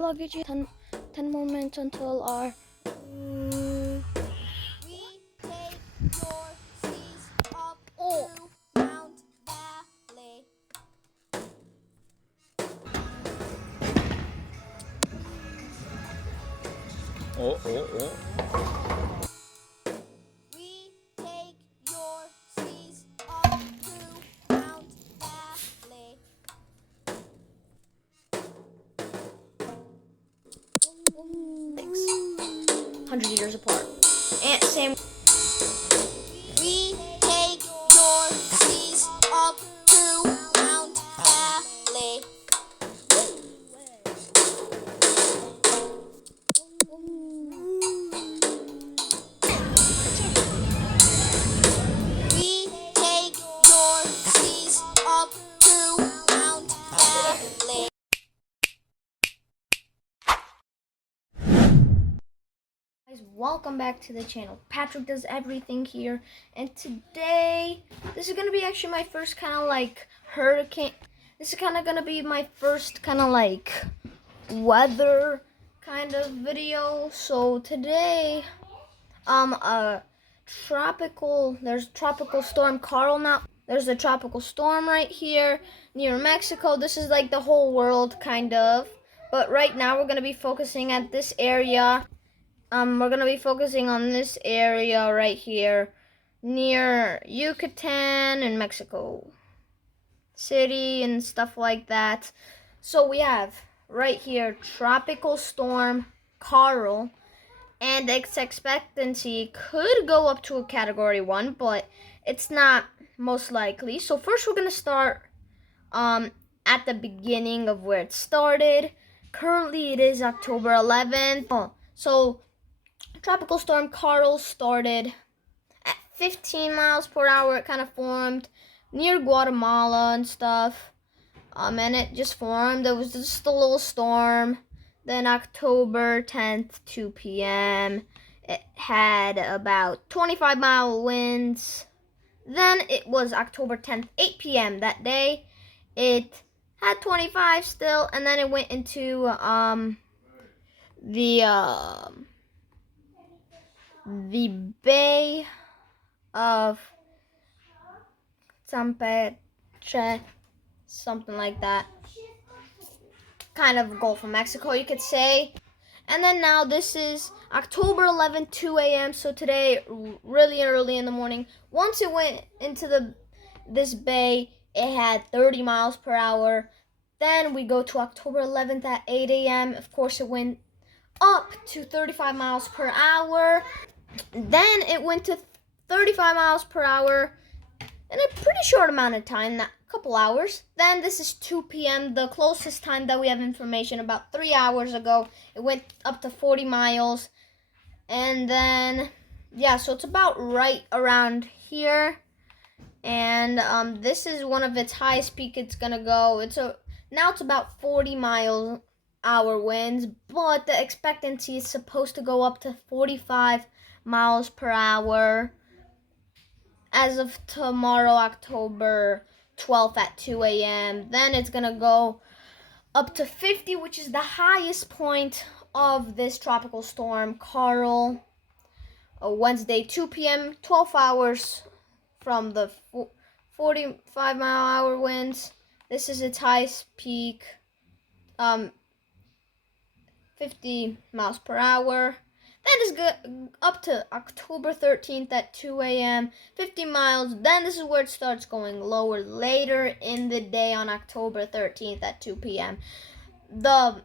luggage 10 more minutes until our We take your seas up to Mount Valley. We take your seas up to Mount Valley. thanks 100 years apart. And same. We take your seas up to Mount Valley. We take your seas up to Mount Valley. Guys, welcome back to the channel. Patrick Does Everything here, and today this is gonna be actually my first kind of like hurricane. This is kind of gonna be my first kind of like weather kind of video. So today, there's tropical storm Karl now. There's a tropical storm right here near Mexico. This is like the whole world kind of, but right now we're gonna be focusing at this area. We're gonna be focusing on this area right here near Yucatan and Mexico City and stuff like that. So we have right here tropical storm Karl, and its expectancy could go up to a category 1, but it's not most likely. So first we're gonna start at the beginning of where it started. Currently it is October 11th. So Tropical Storm Karl started at 15 miles per hour. It kind of formed near Guatemala and stuff. And it just formed. It was just a little storm. Then October 10th, 2 p.m., it had about 25-mile winds. Then it was October 10th, 8 p.m. that day. It had 25 still, and then it went into the Bay of Campeche, something like that. Kind of Gulf of Mexico, you could say. And then now this is October 11th, 2 a.m. So today, really early in the morning, once it went into this bay, it had 30 miles per hour. Then we go to October 11th at 8 a.m. Of course, it went up to 35 miles per hour. Then it went to 35 miles per hour in a pretty short amount of time, a couple hours. Then this is 2 p.m., the closest time that we have information. About 3 hours ago, it went up to 40 miles. And then, yeah, so it's about right around here. And this is one of its highest peak it's gonna go. Now it's about 40 mile hour winds, but the expectancy is supposed to go up to 45 miles per hour as of tomorrow, October 12th at 2 a.m. Then it's gonna go up to 50, which is the highest point of this tropical storm Karl. Wednesday, 2 p.m., 12 hours from the 45-mile-hour winds. This is its highest peak, 50 miles per hour. Then it's good up to October 13th at 2 a.m., 50 miles. Then this is where it starts going lower later in the day on October 13th at 2 p.m. The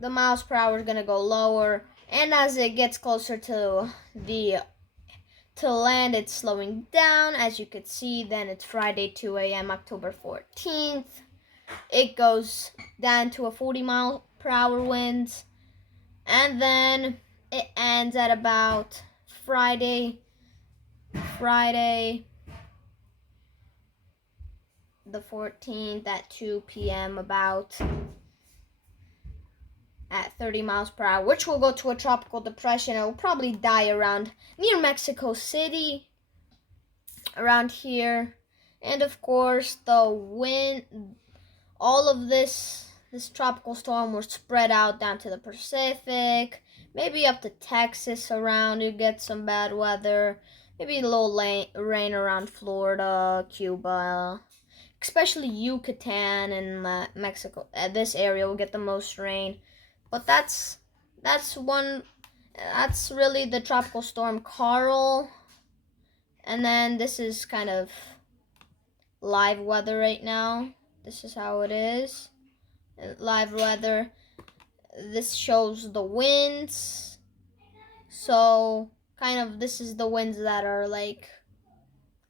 miles per hour is going to go lower, and as it gets closer to land, it's slowing down. As you could see, then it's Friday, 2 a.m., October 14th. It goes down to a 40 mile per hour winds, and then it ends at about Friday the 14th at 2 p.m. about at 30 miles per hour, which will go to a tropical depression. It will probably die around near Mexico City, around here. And of course, the wind, all of this this tropical storm will spread out down to the Pacific, maybe up to Texas around. You get some bad weather, maybe a little rain around Florida, Cuba, especially Yucatan and Mexico. This area will get the most rain. But that's really the tropical storm Karl. And then this is kind of live weather right now. This is how it is. Live weather. This shows the winds. So kind of this is the winds that are like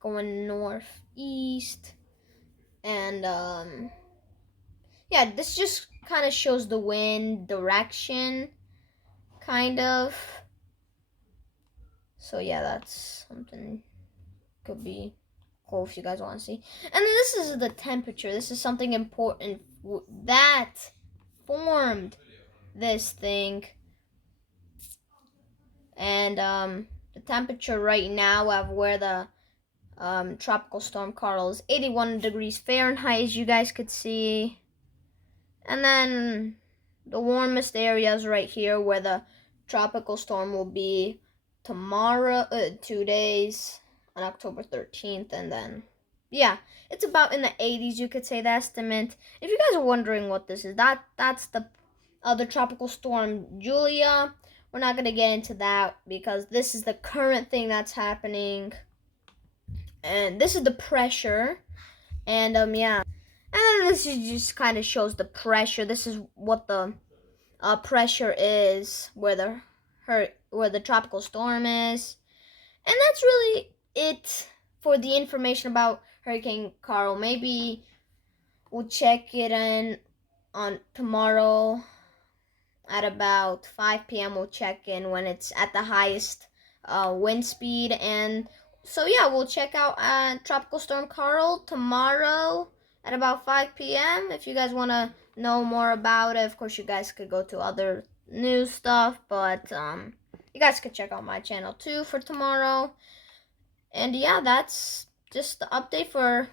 going northeast. And yeah, this just kind of shows the wind direction, kind of. So yeah, that's something could be cool if you guys want to see. And then this is the temperature. This is something important that formed this thing. And the temperature right now of where the tropical storm Karl is 81 degrees Fahrenheit, as you guys could see. And then the warmest areas right here where the tropical storm will be tomorrow, 2 days on October 13th. And then, yeah, it's about in the 80s, you could say, the estimate. If you guys are wondering what this is, that's the tropical storm Julia. We're not going to get into that because this is the current thing that's happening. And this is the pressure. And, yeah. And then this is just kind of shows the pressure. This is what the pressure is where the tropical storm is. And that's really it for the information about Hurricane Karl. Maybe we'll check it in on tomorrow at about 5 p.m. We'll check in when it's at the highest wind speed. And so yeah, we'll check out Tropical Storm Karl tomorrow at about 5 p.m. If you guys want to know more about it, of course you guys could go to other news stuff, but you guys could check out my channel too for tomorrow. And yeah, that's just the update for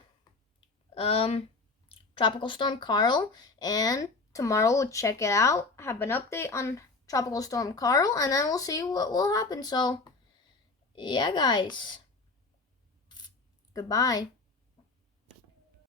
Tropical Storm Karl. And tomorrow we'll check it out, have an update on Tropical Storm Karl, and then we'll see what will happen. So yeah, guys, goodbye.